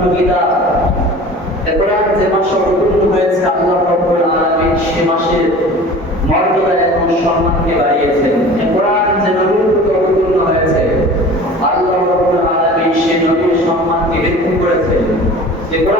প্রতিযোগিতা কোরআন যে মাস অবতীর্ণ হয়েছে, আল্লাহ রব্বুল আলামিন সে মাসের মর্যাদা এবং সম্মানকে বাড়িয়েছেন। কোরআন যে নবীর প্রতি অবতীর্ণ হয়েছে, আল্লাহ রব্বুল আলামিন সে নবীর সম্মানকে বৃদ্ধি করেছেন। যে কোরআন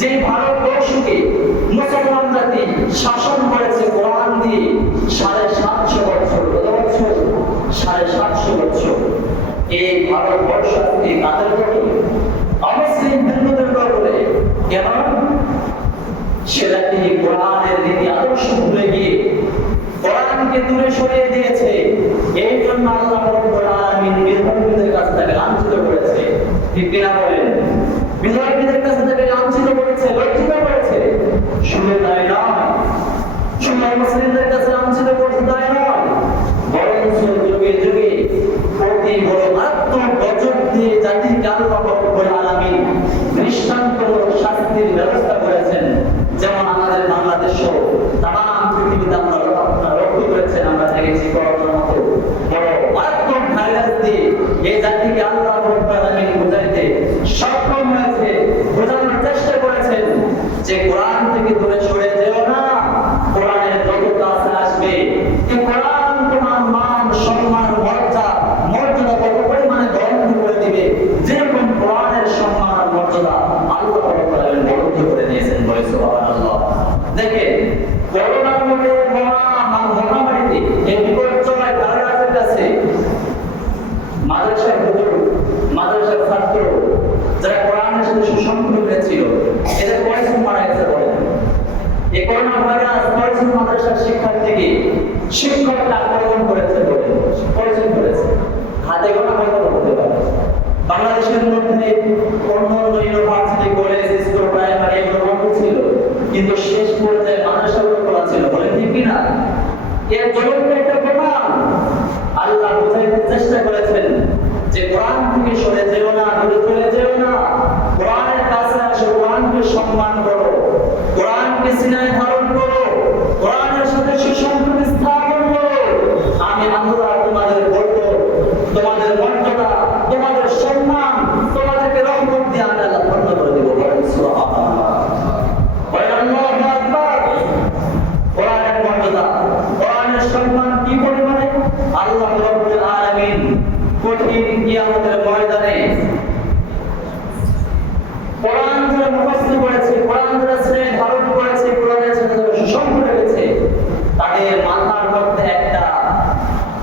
যে ভারতবর্ষকে মুসলমান জাতি শাসন করেছে কোরআন দিয়ে, সাড়ে সাতশো বছর কত বছর, সাড়ে সাতশো বছর। এই ভারতবর্ষ আজকে কাদের কটলে অমুসলিম হিন্দুদের কটলে কেন সেটা তিনি কোরআনের রীতি আদর্শ ভুলে গিয়ে কোরআনকে দূরে সরিয়ে দিয়েছে। ¿Qué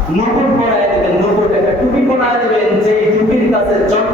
নূপুর পরায় দেবেন নূপুর একটা টুপি পরায় দেবেন যে টুপির কাছে জন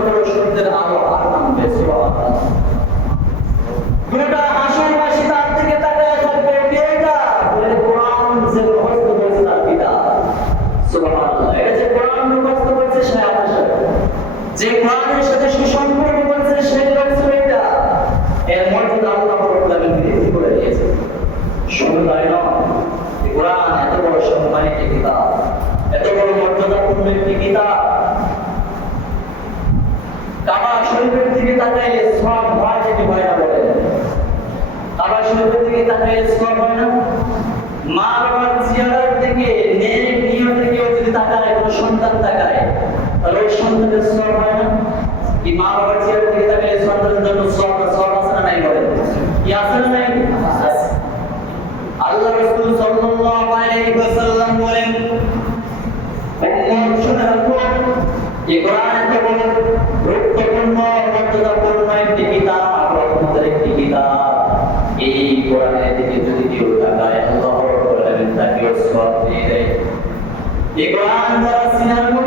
የቁርአን አንደራሲ ነው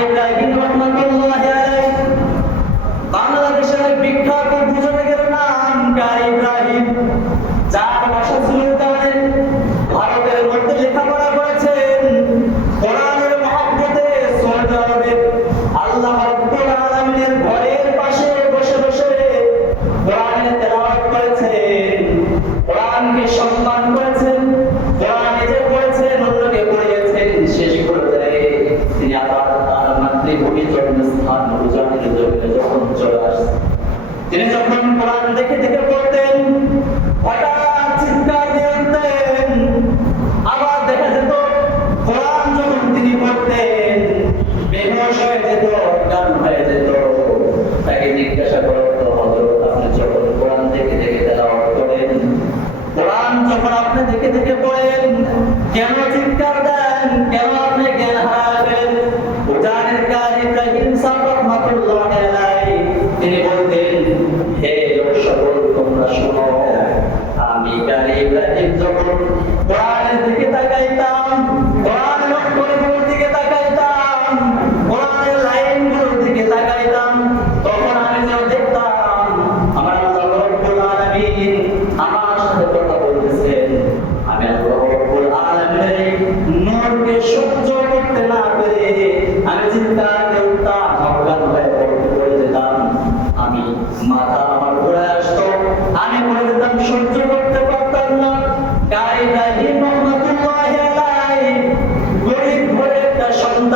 I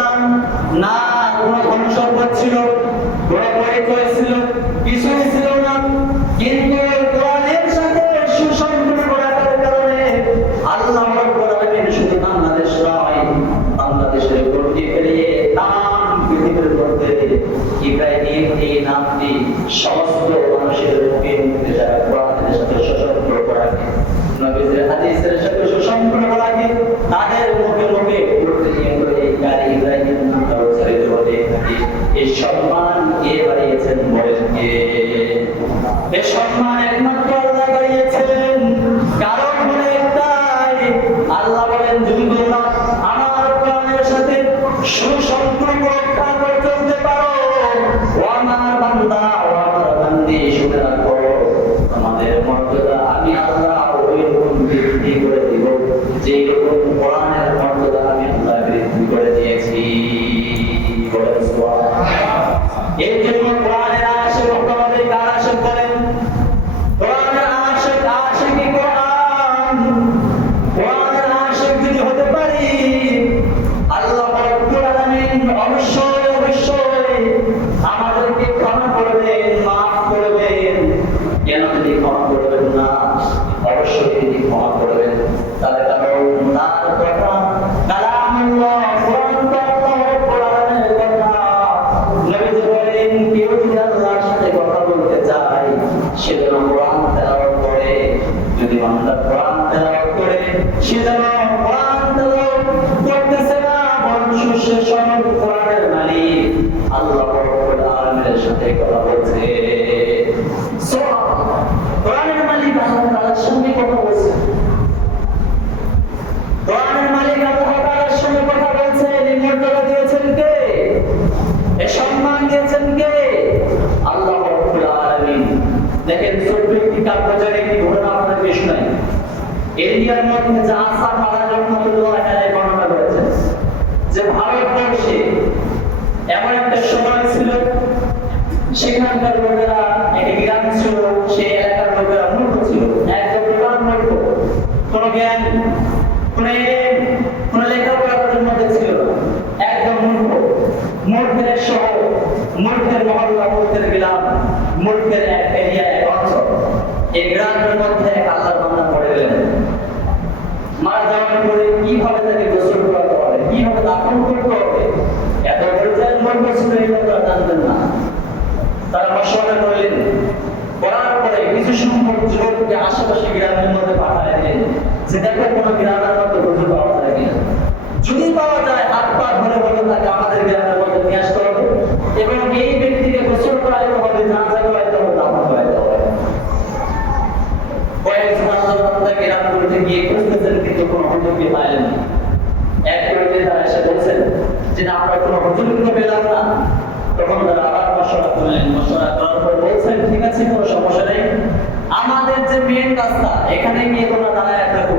করতাম না কোনো কনসর্ট ছিল কোনো বই ছিল কিছুই ছিল আল্লাহ রব্বুল কথা বলছে। কথা বলছে। কোরআনের কে? সম্মান দিয়েছেন কে? আল্লাহ রব্বুল আলামিন। দেখেন ছোট্ট একটি কাগজের একটি ঘটনা আপনাদের শোনাই ইন্ডিয়ার মধ্যে যা কীভাবে তাকে গোসল করাতে হবে কীভাবে দাফন করতে হবে? এত পর্যায়ে মন করছিল এটা তারা জানতেন না। তারা মশলা করলেন। করার পরে কিছু সংখ্যক যুবককে আশেপাশে গ্রামের মধ্যে পাঠালেন যে দেখো কোনো গ্রামের কোনো সমস্যা নেই। আমাদের যে মেন রাস্তা এখানে গিয়ে তোমরা দাঁড়ায় থাকো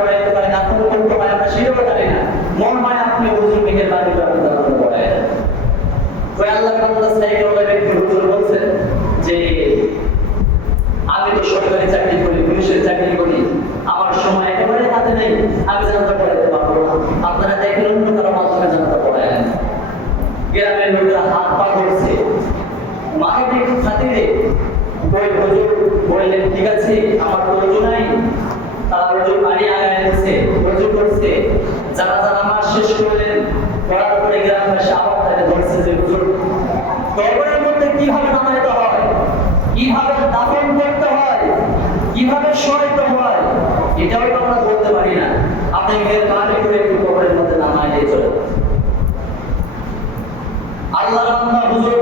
আল্লাহ বান্দা হুজুর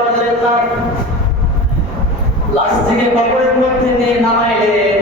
পারলেন না। লাশ থেকে কবরের মধ্যে নিয়ে নামাইলেন।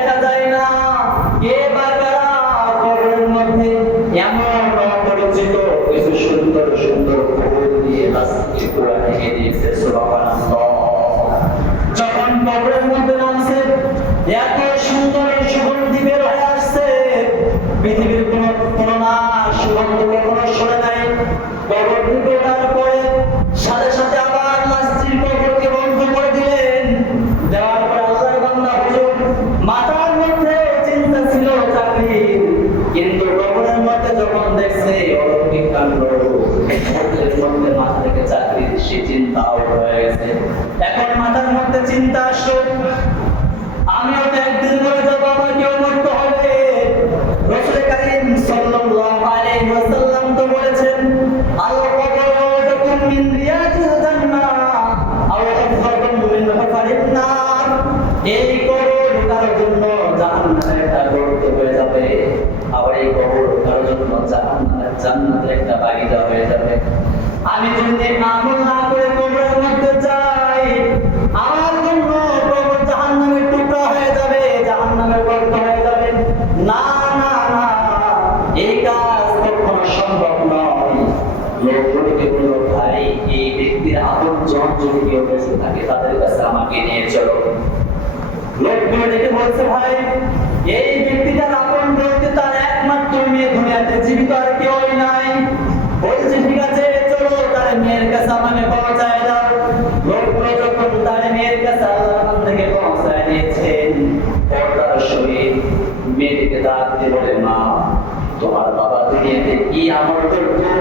সে চিন্তা হয়ে গেছে। এখন মাথার মধ্যে চিন্তা আসলো। পৃথিবীর আপন জন যদি কেউ বেঁচে থাকে, তাদের কাছে আমাকে নিয়ে চলো। লোকগুলো ডেকে বলছে, ভাই, এই ব্যক্তিটার আপন বলতে তার একমাত্র মেয়ে দুনিয়াতে জীবিত আর কেউই নাই। বলছে, ঠিক আছে, চলো, তার মেয়ের কাছে আমাকে পৌঁছায় দাও। লোকগুলো যখন তার মেয়ের কাছে আল্লাহ থেকে পৌঁছায় নিয়েছেন পর্দার সহিত মেয়েটিকে দাঁত বলে, মা, তোমার বাবা দুনিয়াতে কি আমল করতো?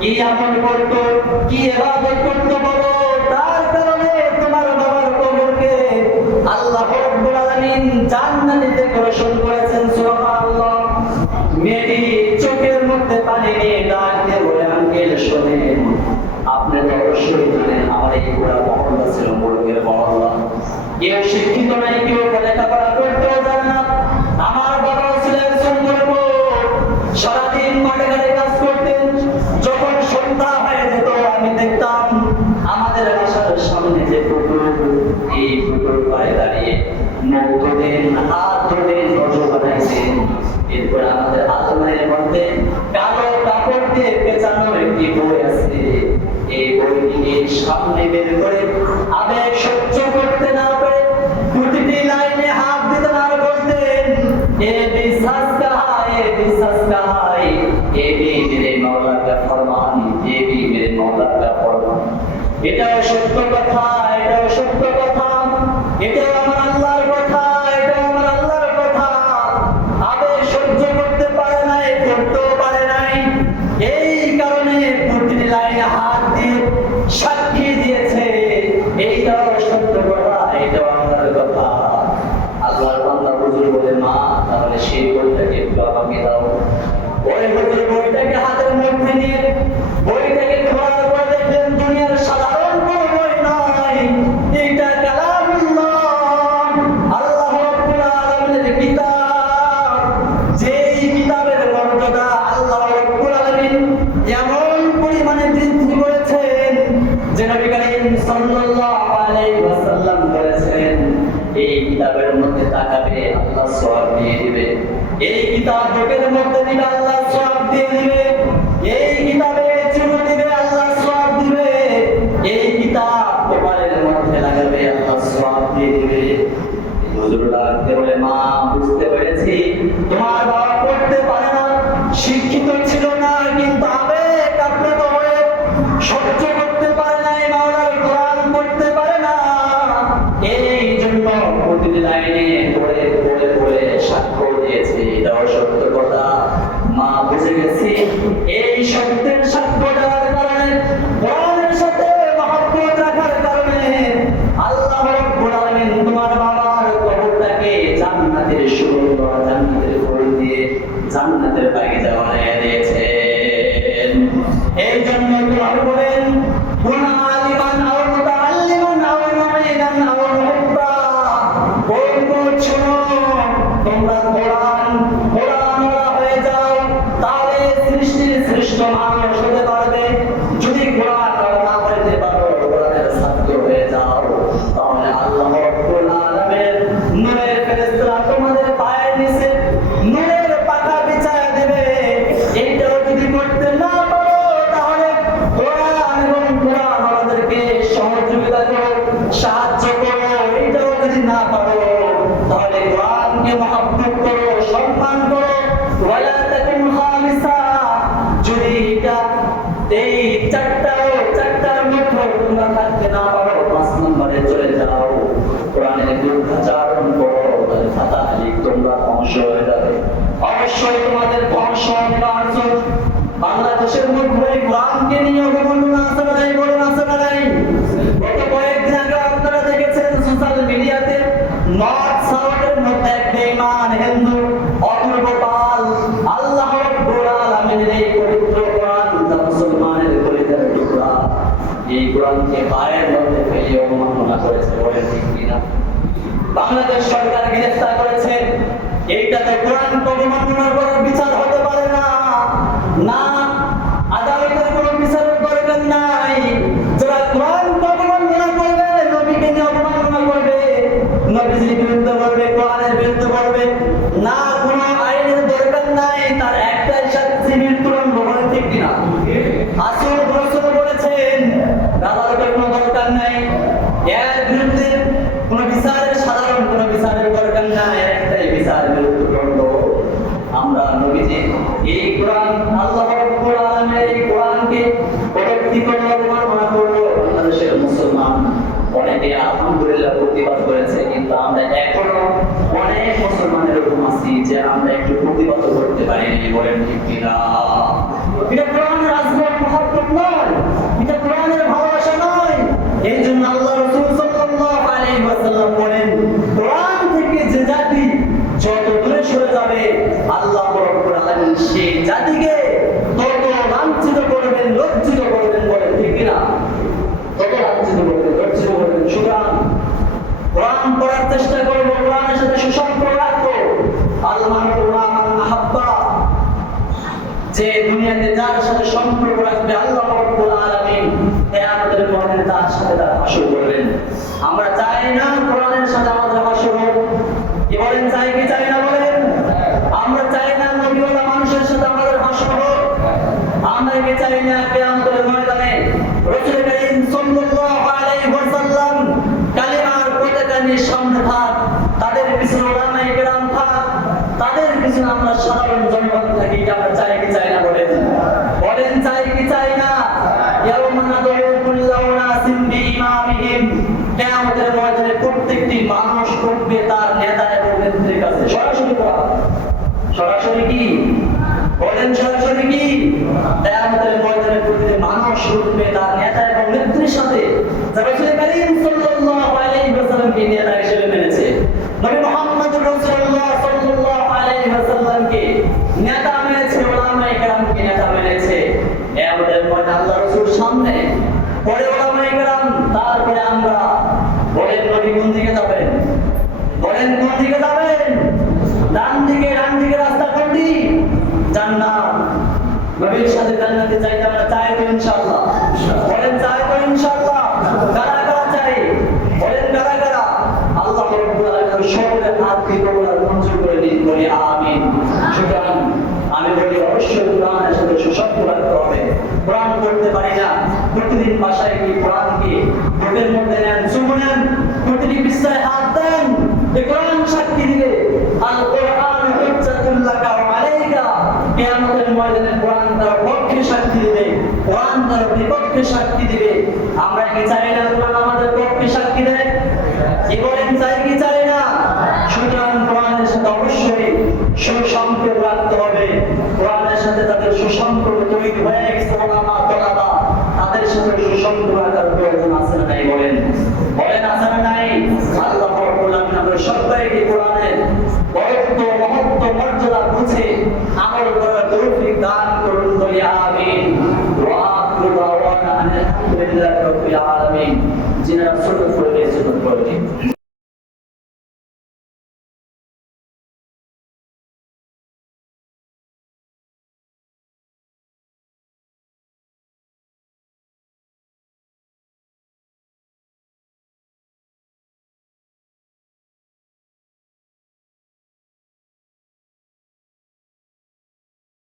কি আমল করতো? কি এবার জান্নাতি ডেকোরেশন করেছেন সুবহান লাইনে হাত দিয়ে সাক্ষী ডাকতে বলে মা, বুঝতে পেরেছি। তোমার বাবা পড়তে পারে না শিক্ষিত ছিল না, কিন্তু আবেগ আপনি তো হয়ে করতে পারবে গড সার্ভেন্টের আল্লাহ রব্বুল আলামিনের এই পবিত্র কোরআন যা মুসলমানের কলিজার টুকরা এই কোরআনকে পায়ের মধ্যে বাংলাদেশ সরকার গ্রেফতার তিনি বলেন ঠিক কিনা নেতা মেনেছে ময়দানে আল্লাহ সামনে। পরে গেলাম তারপরে আমরা বলেন নবী কোন দিকে যাবেন? বলেন কোন দিকে যাবেন? ডান দিকে ডান দিকে রাস্তা কোনটি? জান্নাত। নবীর সাথে জান্নাতে যাইতে আমরা চাই তো ইনশাআল্লাহ বলেন চাই তো ইনশাআল্লাহ কারা কারা চাই বলেন কারা কারা আল্লাহ রাব্বুল আলামিন সকলের হাত দিয়ে কবুল মঞ্জুর করে দিন বলি আমিন সুতরাং আমি বলি অবশ্যই কোরআনের সাথে সুসম্পর্ক রাখতে হবে কোরআন পড়তে পারি না গিয়ে কোরআনকে বুকের মধ্যে নেন, চুমু প্রতিটি পৃষ্ঠায় হাত দেন, এই কোরআন সাক্ষী দিবে আল কোরআন হুজ্জাতুল লাকা ওয়া আলাইকা। কিয়ামতের ময়দানে কোরআন তার পক্ষে সাক্ষী দিবে, কোরআন তার বিপক্ষে সাক্ষী দিবে। আমরা কি চাই না কোরআন আমাদের পক্ষে সাক্ষী দেয়? কি বলেন, চাই কি চাই না? সুতরাং কোরআনের সাথে অবশ্যই সুসম্পর্ক রাখতে হবে।